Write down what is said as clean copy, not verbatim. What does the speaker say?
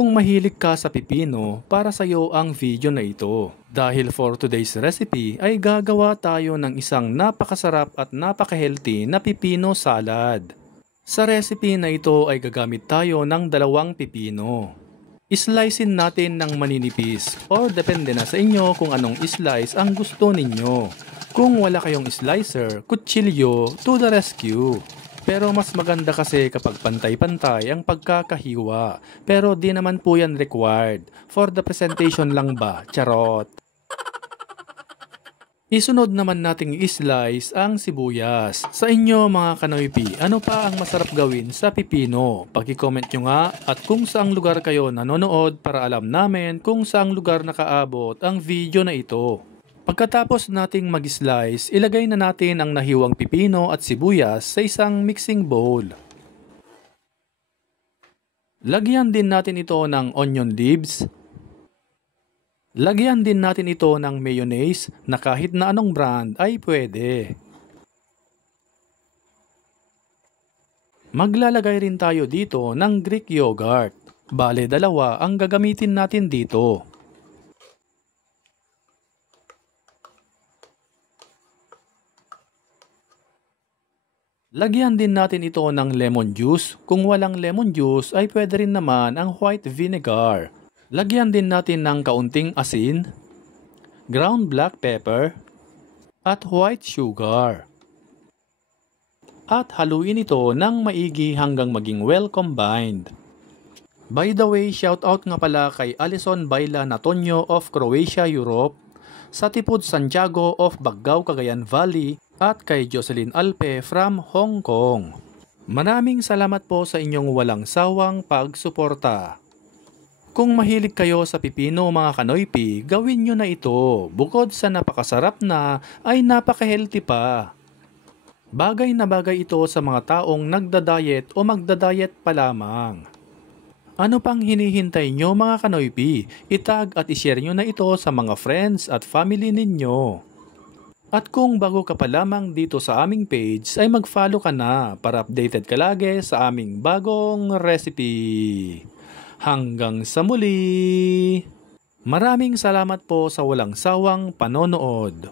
Kung mahilig ka sa pipino, para sa iyo ang video na ito. Dahil for today's recipe ay gagawa tayo ng isang napakasarap at napaka-healthy na pipino salad. Sa recipe na ito ay gagamit tayo ng 2 pipino. Islicein natin ng maninipis or depende na sa inyo kung anong slice ang gusto ninyo. Kung wala kayong slicer, kutsilyo to the rescue. Pero mas maganda kasi kapag pantay-pantay ang pagkakahiwa. Pero di naman po yan required. For the presentation lang ba? Charot! Isunod naman nating i-slice ang sibuyas. Sa inyo mga kanoypi, ano pa ang masarap gawin sa pipino? Paki-comment nyo nga at kung saang lugar kayo nanonood para alam namin kung saang lugar nakaabot ang video na ito. Pagkatapos nating mag-slice, ilagay na natin ang nahiwang pipino at sibuyas sa isang mixing bowl. Lagyan din natin ito ng onion leaves. Lagyan din natin ito ng mayonnaise na kahit na anong brand ay pwede. Maglalagay rin tayo dito ng Greek yogurt. Bale 2 ang gagamitin natin dito. Lagyan din natin ito ng lemon juice. Kung walang lemon juice ay pwede rin naman ang white vinegar. Lagyan din natin ng kaunting asin, ground black pepper, at white sugar. At haluin ito ng maigi hanggang maging well combined. By the way, shout out nga pala kay Alison Baila Natonyo of Croatia, Europe, sa Tipud Santiago of Baggao, Cagayan Valley, at kay Jocelyn Alpe from Hong Kong. Maraming salamat po sa inyong walang sawang pagsuporta. Kung mahilig kayo sa pipino mga kanoypi, gawin nyo na ito. Bukod sa napakasarap na, ay napaka-healthy pa. Bagay na bagay ito sa mga taong nagda-diet o magda-diet pa lamang. Ano pang hinihintay nyo mga kanoypi? Itag at ishare nyo na ito sa mga friends at family ninyo. At kung bago ka pa lamang dito sa aming page ay mag-follow ka na para updated ka lagi sa aming bagong recipe. Hanggang sa muli! Maraming salamat po sa walang sawang panonood.